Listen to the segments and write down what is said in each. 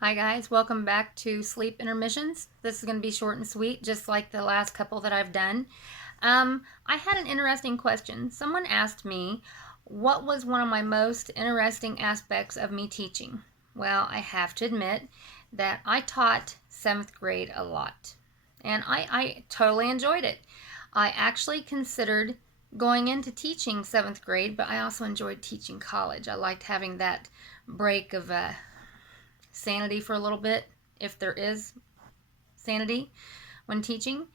Hi guys, welcome back to Sleep Intermissions. This is going to be short and sweet, just like the last couple that I've done. I had an interesting question. Someone asked me, what was one of my most interesting aspects of me teaching? Well, I have to admit that I taught 7th grade a lot, and I totally enjoyed it. I actually considered going into teaching 7th grade, but I also enjoyed teaching college. I liked having that break of sanity for a little bit, if there is sanity when teaching.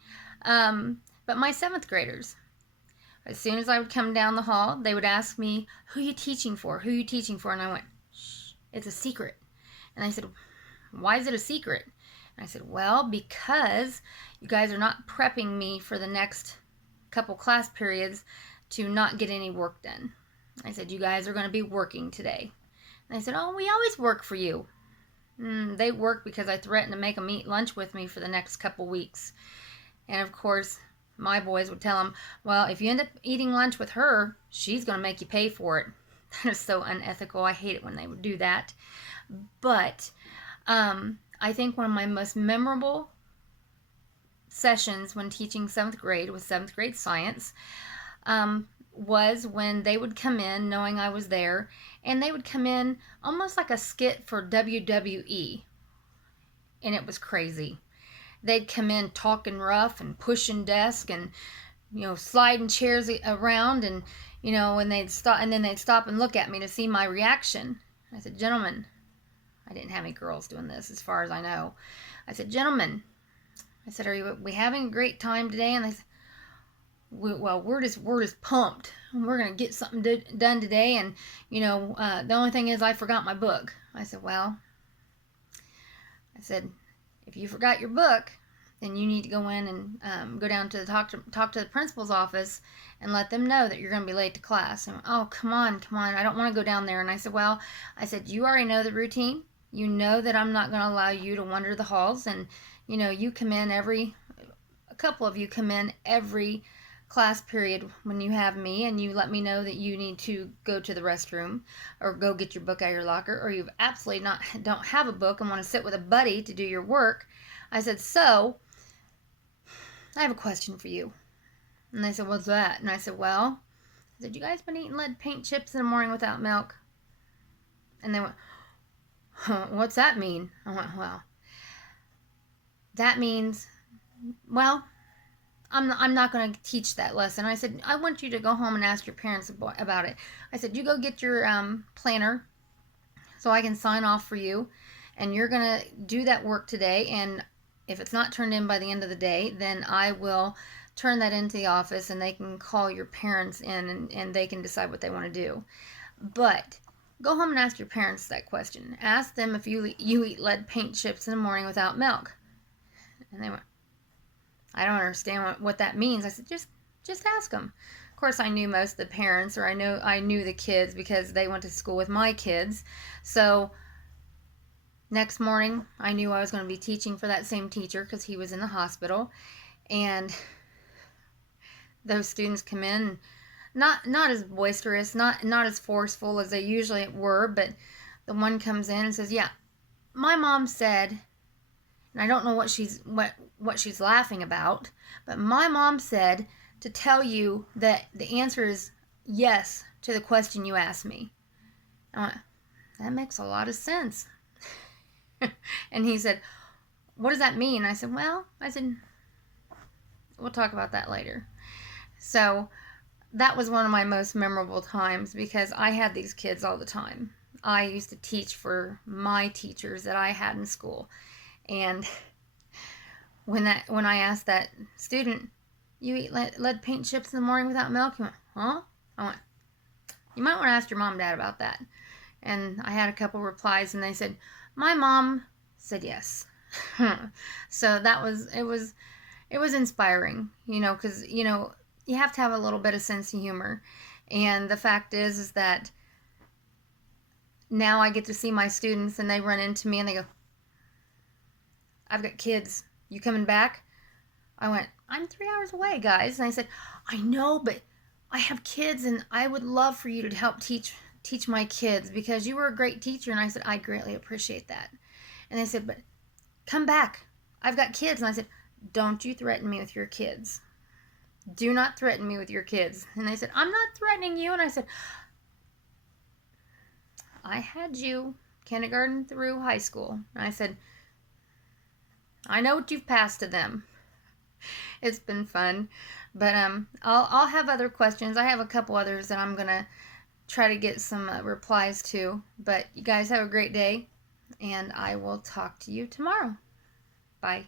But my 7th graders, as soon as I would come down the hall, they would ask me, "Who are you teaching for? Who are you teaching for?" And I went, "Shh, it's a secret." And I said, "Why is it a secret?" And I said, "Well, because you guys are not prepping me for the next couple class periods to not get any work done." I said, "You guys are going to be working today." And they said, "Oh, we always work for you." They work because I threatened to make them eat lunch with me for the next couple weeks. And of course, my boys would tell them, "Well, if you end up eating lunch with her, she's going to make you pay for it." That is so unethical. I hate it when they would do that. But I think one of my most memorable sessions when teaching 7th grade was 7th grade science. Was when they would come in knowing I was there, and they would come in almost like a skit for WWE, and it was crazy. They'd come in talking rough and pushing desk and sliding chairs around, and and they'd stop and look at me to see my reaction. I said, "Gentlemen," I didn't have any girls doing this as far as I know. I said, "Gentlemen," I said, "are we having a great time today?" And they said, "Well, we're just pumped. We're gonna get something done today, and the only thing is I forgot my book." I said, "Well," I said, "if you forgot your book, then you need to go in and go down to talk to the principal's office and let them know that you're going to be late to class." And, "Oh, come on, I don't want to go down there." And I said, "Well," I said, "you already know the routine. You know that I'm not going to allow you to wander the halls, and you come in a couple of you come in every class period when you have me, and you let me know that you need to go to the restroom or go get your book out of your locker, or you absolutely not don't have a book and want to sit with a buddy to do your work." I said, "So I have a question for you." And they said, "What's that?" And I said, "Well," I said, "you guys been eating lead paint chips in the morning without milk?" And they went, "Huh, what's that mean?" I went, "Well, that means, well, I'm not going to teach that lesson." I said, "I want you to go home and ask your parents about it." I said, "You go get your planner so I can sign off for you, and you're going to do that work today, and if it's not turned in by the end of the day, then I will turn that into the office, and they can call your parents in, and they can decide what they want to do. But go home and ask your parents that question. Ask them if you eat lead paint chips in the morning without milk." And they went, "I don't understand what that means." I said, just ask them." Of course, I knew most of the parents, or I knew the kids because they went to school with my kids. So next morning, I knew I was going to be teaching for that same teacher because he was in the hospital, and those students come in, not as boisterous, not as forceful as they usually were, but the one comes in and says, "Yeah, my mom said," and I don't know what she's laughing about, "but my mom said to tell you that the answer is yes to the question you asked me." I went, "That makes a lot of sense." And he said, "What does that mean?" I said, "Well," I said, "we'll talk about that later." So that was one of my most memorable times because I had these kids all the time. I used to teach for my teachers that I had in school. And when I asked that student, "You eat lead paint chips in the morning without milk?" He went, "Huh?" I went, "You might want to ask your mom and dad about that." And I had a couple replies, and they said, "My mom said yes." So it was inspiring, because you have to have a little bit of sense of humor. And the fact is that now I get to see my students, and they run into me and they go, "I've got kids. You coming back?" I went, "I'm 3 hours away, guys." And I said, "I know, but I have kids, and I would love for you to help teach my kids because you were a great teacher." And I said, "I greatly appreciate that." And they said, but come back. I've got kids. And I said, don't you threaten me with your kids. Do not threaten me with your kids. And they said, I'm not threatening you. And I said, I had you kindergarten through high school. And I said, I know what you've passed to them. It's been fun. But I'll have other questions. I have a couple others that I'm going to try to get some replies to. But you guys have a great day. And I will talk to you tomorrow. Bye.